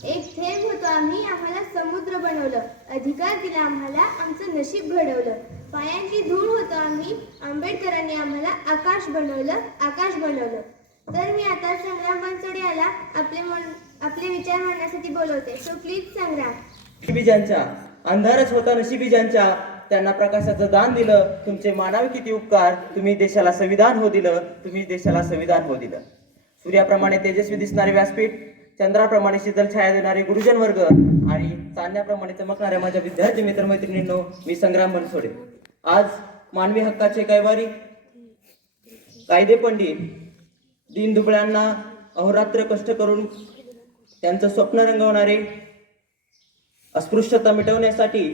एक थेंब होतो आम्ही, आम्हाला समुद्र बनवलं. अधिकार दिला आम्हाला, आमचं नशीब घडवलं. पायांची धूळ होतो आम्ही, आंबेडकरांनी आम्हाला आकाश बनवलं, आकाश बनवलं. तर मी आता संग्राम बनसोडे याला आपले विचार मांडण्यासाठी बोलवते. सो प्लीज संग्राम. नशिबी ज्यांच्या, अंधारच होता नशिबी ज्यांच्या, त्यांना प्रकाशाचं दान दिलं. तुमचे मानावे किती उपकार, तुम्ही देशाला संविधान हो दिलं, तुम्ही देशाला संविधान हो दिलं. सूर्याप्रमाणे तेजस्वी दिसणारे व्यासपीठ, चंद्राप्रमाणे शीतल छाया देणारे गुरुजन वर्ग आणि चांदण्याप्रमाणे चमकणाऱ्या माझ्या विद्यार्थी मित्रमैत्रिणींनो, मी संग्राम बनसोडे. आज मानवी हक्काचे कैवारी, कायदे पंडित, दीनदुबळ्यांना अहोरात्र कष्ट करून त्यांचं स्वप्न रंगवणारे, अस्पृश्यता मिटवण्यासाठी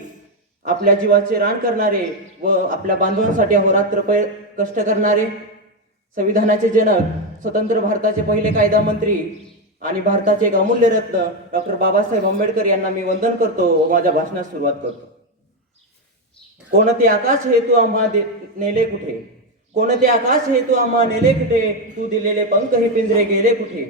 आपल्या जीवाचे रान करणारे व आपल्या बांधवांसाठी अहोरात्र कष्ट करणारे, संविधानाचे जनक, स्वतंत्र भारताचे पहिले कायदा मंत्री आणि भारताचे एक अमूल्य रत्न डॉक्टर बाबासाहेब आंबेडकर यांना मी वंदन करतो व माझ्या भाषणास सुरुवात करतो. कोणते आकाश हे तू आम्हा नेले कुठे, कोणते आकाश हे तू आम्हा नेले कुठे, तू दिलेले पंख हे पिंजरे गेले कुठे.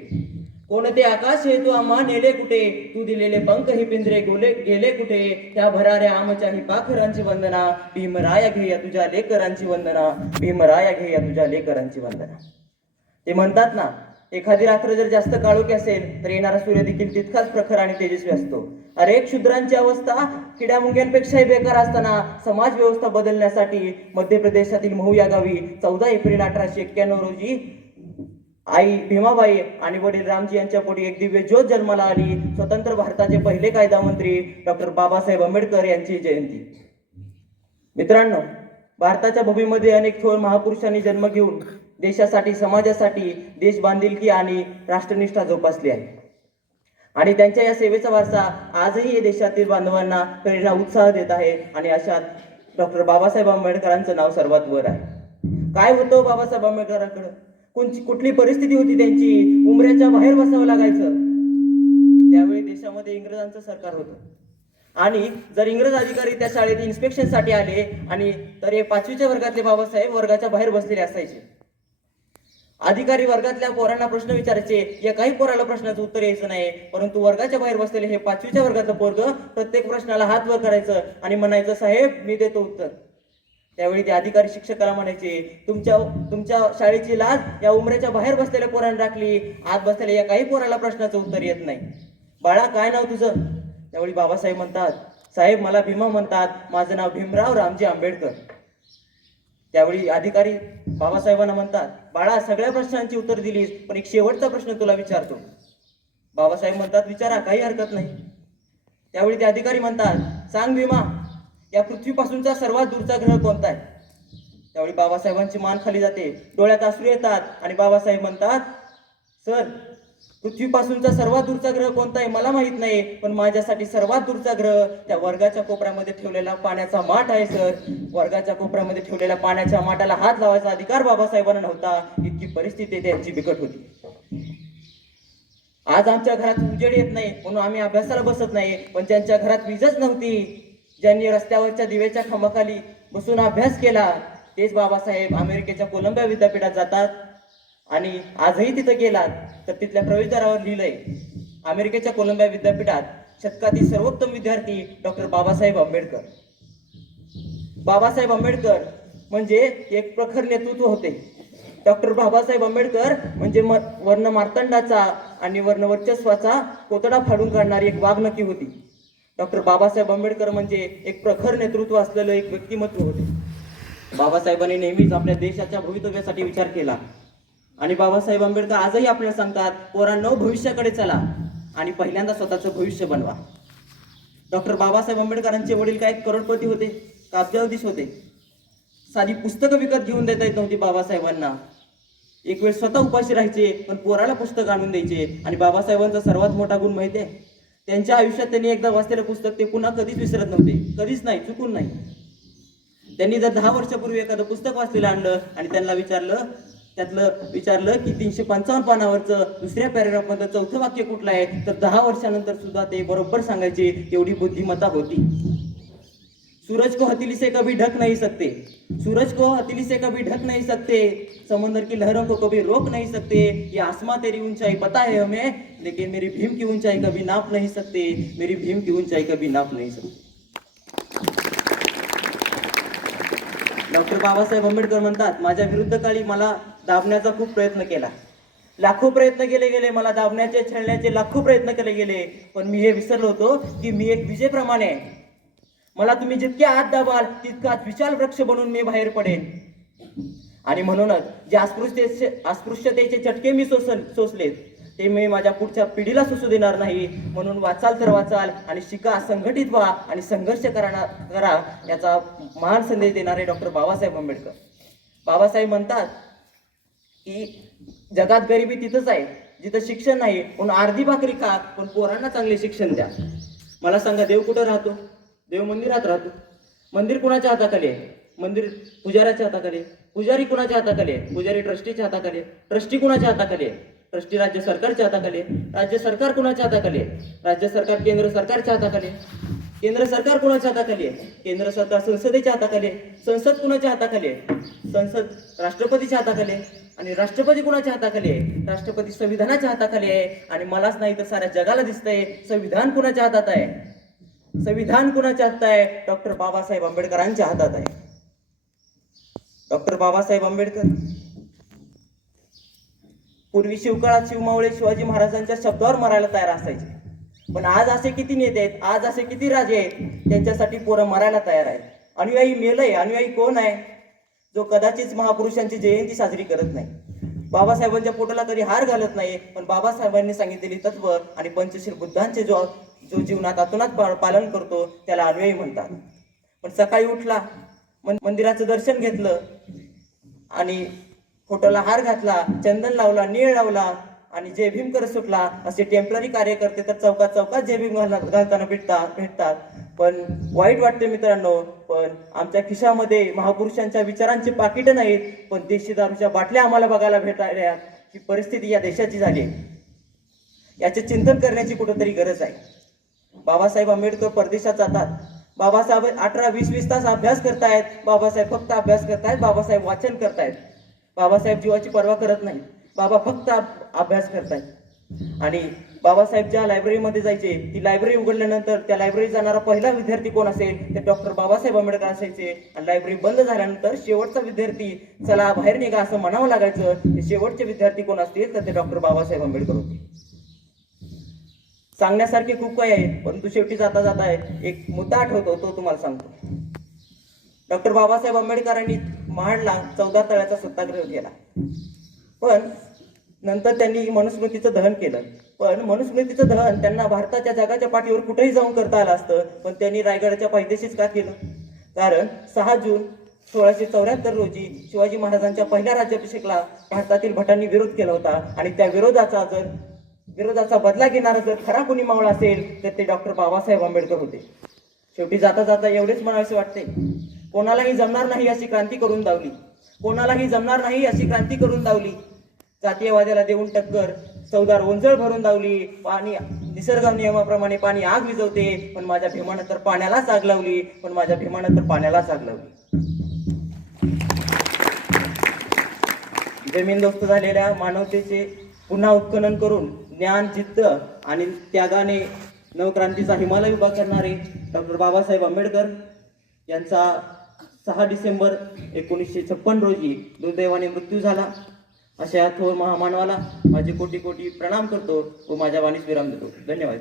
कोणते आकाश हे तू आम्हा नेले कुठे, तू दिलेले पंख ही पिंजरे गेले कुठे. त्या भराऱ्या आमच्या ही पाखरांची वंदना, भीमराया घेया तुझ्या लेकरांची वंदना, भीमराया घेया तुझ्या लेकरांची वंदना. ते म्हणतात ना, एखादी रात्र जर जास्त काळोखी असेल तर येणारा सूर्य देखील तितकाच प्रखर आणि तेजस्वी असतो. अरे क्षुद्रांची अवस्था किड्या मुंग्यांपेक्षाही बेकार असताना समाज व्यवस्था बदलण्यासाठी मध्य प्रदेशातील महू या गावी 14 एप्रिल 1891 रोजी आई भीमाबाई आणि वडील रामजी यांच्या पोटी एक दिव्य ज्योत जन्माला आली. स्वतंत्र भारताचे पहिले कायदा मंत्री डॉक्टर बाबासाहेब आंबेडकर यांची जयंती. मित्रांनो, भारताच्या भूमीमध्ये अनेक थोर महापुरुषांनी जन्म घेऊन देशासाठी, समाजासाठी देश बांधिलकी आणि राष्ट्रनिष्ठा जोपासली आहे आणि त्यांच्या या सेवेचा वारसा आजही या देशातील बांधवांना प्रेरणा, उत्साह देत आहे. आणि अशात डॉक्टर बाबासाहेब आंबेडकरांचं नाव सर्वात वर आहे. काय होतं बाबासाहेब आंबेडकरांकडे, कुठली परिस्थिती होती त्यांची, उमऱ्याच्या बाहेर बसावं लागायचं. त्यावेळी देशामध्ये इंग्रजांचं सरकार होतं आणि जर इंग्रज अधिकारी त्या शाळेत इन्स्पेक्शन साठी आले आणि तर हे 5वीच्या वर्गातले बाबासाहेब वर्गाच्या बाहेर बसलेले असायचे. अधिकारी वर्गातल्या पोरांना प्रश्न विचारायचे, या काही पोराला प्रश्नाचं उत्तर यायचं नाही, परंतु वर्गाच्या बाहेर बसलेले हे 5वीच्या वर्गातलं पोरग प्रत्येक प्रश्नाला हात वर करायचं आणि म्हणायचं, साहेब मी देतो उत्तर. त्यावेळी ते अधिकारी शिक्षकाला म्हणायचे, तुमच्या शाळेची लाज या उमऱ्याच्या बाहेर बसलेल्या पोरांनी राखली, आत बसलेल्या या काही पोराला प्रश्नाचं उत्तर येत नाही. बाळा काय नाव तुझं? त्यावेळी बाबासाहेब म्हणतात, साहेब मला भीमा म्हणतात, माझं नाव भीमराव रामजी आंबेडकर. त्यावेळी अधिकारी बाबासाहेबांना म्हणतात, बाळा सगळ्या प्रश्नांची उत्तर दिलीस, पण एक शेवटचा प्रश्न तुला विचारतो. बाबासाहेब म्हणतात, विचारा, काही हरकत नाही. त्यावेळी ते अधिकारी म्हणतात, सांग भीमा, या पृथ्वीपासूनचा सर्वात दूरचा ग्रह कोणता आहे? त्यावेळी बाबासाहेबांची मान खाली जाते, डोळ्यात अश्रू येतात आणि बाबासाहेब म्हणतात, सर पृथ्वीपासूनचा सर्वात दूरचा ग्रह कोणता आहे मला माहित नाही, पण माझ्यासाठी सर्वात दूरचा ग्रह त्या वर्गाच्या कोपऱ्यामध्ये ठेवलेला पाण्याचा माठ आहे सर. वर्गाच्या कोपऱ्यामध्ये ठेवलेल्या पाण्याच्या माठाला हात लावायचा अधिकार बाबासाहेबांना नव्हता, इतकी परिस्थिती त्यांची बिकट होती. आज आमच्या घरात उजेड येत नाही म्हणून आम्ही अभ्यासाला बसत नाही, पण ज्यांच्या घरात वीजच नव्हती, ज्यांनी रस्त्यावरच्या दिव्याच्या खांबाखाली बसून अभ्यास केला, तेच बाबासाहेब अमेरिकेच्या कोलंबिया विद्यापीठात जातात. आणि आजही तिथं गेलात तर तिथल्या प्रवेशद्वारावर लिहिलंय, अमेरिकेच्या कोलंबिया विद्यापीठात शतकातील सर्वोत्तम विद्यार्थी डॉक्टर बाबासाहेब आंबेडकर. बाबासाहेब आंबेडकर म्हणजे एक प्रखर नेतृत्व होते. डॉक्टर बाबासाहेब आंबेडकर म्हणजे वर्ण मार्तंडाचा आणि वर्णवर्चस्वाचा कोतडा फाडून काढणारी एक वाघनखी होती. डॉक्टर बाबासाहेब आंबेडकर म्हणजे एक प्रखर नेतृत्व असलेलं एक व्यक्तिमत्व होते. बाबासाहेबांनी नेहमीच आपल्या देशाच्या भवितव्यासाठी विचार केला आणि बाबासाहेब आंबेडकर आजही आपल्याला सांगतात, पोरांनो भविष्याकडे चला आणि पहिल्यांदा स्वतःचं भविष्य बनवा. डॉक्टर बाबासाहेब आंबेडकरांचे वडील काय करोडपती होते का अब्जाधीश होते? साधी पुस्तकं विकत घेऊन देता येत नव्हती बाबासाहेबांना. एक वेळ स्वतः उपाशी राहायचे पण पोराला पुस्तक आणून द्यायचे. आणि बाबासाहेबांचा सर्वात मोठा गुण माहिती आहे, त्यांच्या आयुष्यात त्यांनी एकदा वाचलेलं पुस्तक ते पुन्हा कधीच विसरत नव्हते, कधीच नाही, चुकून नाही. त्यांनी जर 10 वर्षापूर्वी एखादं पुस्तक वाचलेलं आणलं आणि त्यांना विचारलं की 355 पानावरचं दुसऱ्या पॅरेग्राफमधलं चौथं वाक्य कुठलं आहे, तर 10 वर्षानंतर सुद्धा ते बरोबर सांगायचे, एवढी बुद्धिमत्ता होती. सूरज को हथेली से कभी ढक नहीं सकते, सूरज को हथेली से कभी ढक नहीं सकते, समुद्र की लहरों को कभी रोक नहीं सकते, ये आसमां तेरी ऊंचाई पता है हमें, लेकिन मेरी भीम की ऊंचाई कभी नाप नहीं सकते, मेरी भीम की ऊंचाई कभी नाप नहीं सकते. डॉक्टर बाबासाहेब आंबेडकर म्हणतात, माझ्या विरुद्ध काळी मला दाबण्याचा खूप प्रयत्न केला, लाखो प्रयत्न केले गेले, मला दाबण्याचे छळण्याचे लाखो प्रयत्न केले गेले, पण मी हे विसरलो होतो की मी एक विजेप्रमाणे आहे. मला तुम्ही जितके आत दाबाल तितकाच विशाल वृक्ष बनून मी बाहेर पडेन. आणि म्हणूनच जे अस्पृश्यतेचे चटके मी सोसलेत ते मी माझ्या पुढच्या पिढीला सोसू देणार नाही. म्हणून वाचाल तर वाचाल आणि शिका, संघटित व्हा आणि संघर्ष करा याचा महान संदेश देणारे डॉक्टर बाबासाहेब आंबेडकर. बाबासाहेब म्हणतात की जगात गरिबी तिथंच आहे जिथं शिक्षण नाही, म्हणून अर्धी भाकरी खा पण पोरांना चांगले शिक्षण द्या. मला सांगा, देव कुठं राहतो? देव मंदिरात राहतो. मंदिर कुणाच्या हाताखाली आहे? मंदिर पुजाऱ्याच्या हाताखाली. पुजारी कुणाच्या हाताखाली आहे? पुजारी ट्रस्टीच्या हाताखाली. ट्रस्टी कुणाच्या हाताखाली आहे? ट्रस्टी राज्य सरकारच्या हाताखाली. राज्य सरकार कुणाच्या हाताखाली आहे? राज्य सरकार केंद्र सरकारच्या हाताखाली. केंद्र सरकार कुणाच्या हाताखाली आहे? केंद्र सरकार संसदेच्या हाताखाली. संसद कुणाच्या हाताखाली आहे? संसद राष्ट्रपतीच्या हाताखाली आहे. आणि राष्ट्रपती कुणाच्या हाताखाली आहे? राष्ट्रपती संविधानाच्या हाताखाली आहे. आणि मलाच नाही तर साऱ्या जगाला दिसतंय संविधान कुणाच्या हातात आहे? संविधान कुणाच्या हातात आहे? डॉक्टर बाबासाहेब आंबेडकरांच्या हातात आहे. डॉक्टर बाबासाहेब आंबेडकर पूर्वी शिवकाळात शिवमावळे शिवाजी महाराजांच्या शब्दावर मरायला तयार असायचे, पण आज असे किती नेते आहेत, आज असे किती राजे आहेत त्यांच्यासाठी पोरं मरायला तयार आहेत. अनुयायी मेलय. अनुयायी कोण आहे? जो कदाचित महापुरुषांची जयंती साजरी करत नाही, बाबासाहेबांच्या पोटाला कधी हार घालत नाही, पण बाबासाहेबांनी सांगितलेली तत्व आणि पंचशील बुद्धांचे जो जीवनात आतोनात पालन करतो त्याला अनुयायी म्हणतात. पण सकाळी उठला, मंदिराचं दर्शन घेतलं आणि फोटोला हार घातला, चंदन लावला, नीळ लावला आणि जय भीम करत सुटला, असे टेम्पररी कार्यकर्ते तर चौकात चौकात जय भीम घालताना भेटतात. पण वाईट वाटते मित्रांनो, पण आमच्या खिशामध्ये महापुरुषांच्या विचारांची पाकिटं नाहीत, पण देशी दारूच्या बाटल्या आम्हाला बघायला भेटायला. ही परिस्थिती या देशाची झाली. याचे चिंतन करण्याची कुठेतरी गरज आहे. बाबासाहेब आंबेडकर परदेशात जातात. बाबासाहेब 18-20 तास अभ्यास करतायत. बाबासाहेब फक्त अभ्यास करतायत. बाबासाहेब वाचन करतायत. बाबासाहेब जीवाची पर्वा करत नाही. बाबा फक्त अभ्यास करतायत. आणि बाबासाहेब ज्या लायब्ररीमध्ये जायचे, ती लायब्ररी उघडल्यानंतर त्या लायब्ररीत जाणारा पहिला विद्यार्थी कोण असेल तर डॉक्टर बाबासाहेब आंबेडकर असायचे. आणि लायब्ररी बंद झाल्यानंतर शेवटचा विद्यार्थी चला बाहेर निघा असं म्हणावं लागायचं. ते शेवटचे विद्यार्थी कोण असतील तर ते डॉक्टर बाबासाहेब आंबेडकर होते. सांगण्यासारखे खूप काही आहे, परंतु शेवटी जाता जाता एक मुद्दा आठवतो, तो तुम्हाला सांगतो. डॉक्टर बाबासाहेब आंबेडकरांनी महाडला 14 तळ्याचा सत्याग्रह केला, पण नंतर त्यांनी मनुस्मृतीचं दहन केलं. पण मनुस्मृतीचं दहन त्यांना भारताच्या जगाच्या पाठीवर कुठेही जाऊन करता आलं असतं, पण त्यांनी रायगडाच्या पायथ्याशीच का केलं? कारण 6 जून 1674 रोजी शिवाजी महाराजांच्या पहिल्या राज्याभिषेकला भारतातील भटांनी विरोध केला होता. आणि त्या विरोधाचा बदला घेणारा जर खरा कोणी मावळा असेल तर ते डॉक्टर बाबासाहेब आंबेडकर होते. शेवटी जाता जाता एवढेच म्हणावेसे वाटते, कोणालाही जमणार नाही अशी क्रांती करून दावली. कोणालाही जमणार नाही अशी क्रांती करून दावली. जातीयवाद्याला देऊन टक्कर, चौदार ओंजळ भरून दावली. पाणी निसर्ग नियमाप्रमाणे पाणी आग विझवते, पण माझ्या भीमानं तर पाण्यालाच आग लावली. पण माझ्या भीमानं तर पाण्यालाच आग लावली. जमीनदोस्त झालेल्या मानवतेचे पुन्हा उत्खनन करून ज्ञान, जिद्द आणि त्यागाने नवक्रांतीचा हिमालय उभा करणारे डॉक्टर बाबासाहेब आंबेडकर यांचा 6 डिसेंबर 1956 रोजी दुर्दैवाने मृत्यू झाला. अशा थोर महामानवाला माझे कोटी कोटी प्रणाम करतो व माझ्या वाणीस विराम देतो. धन्यवाद.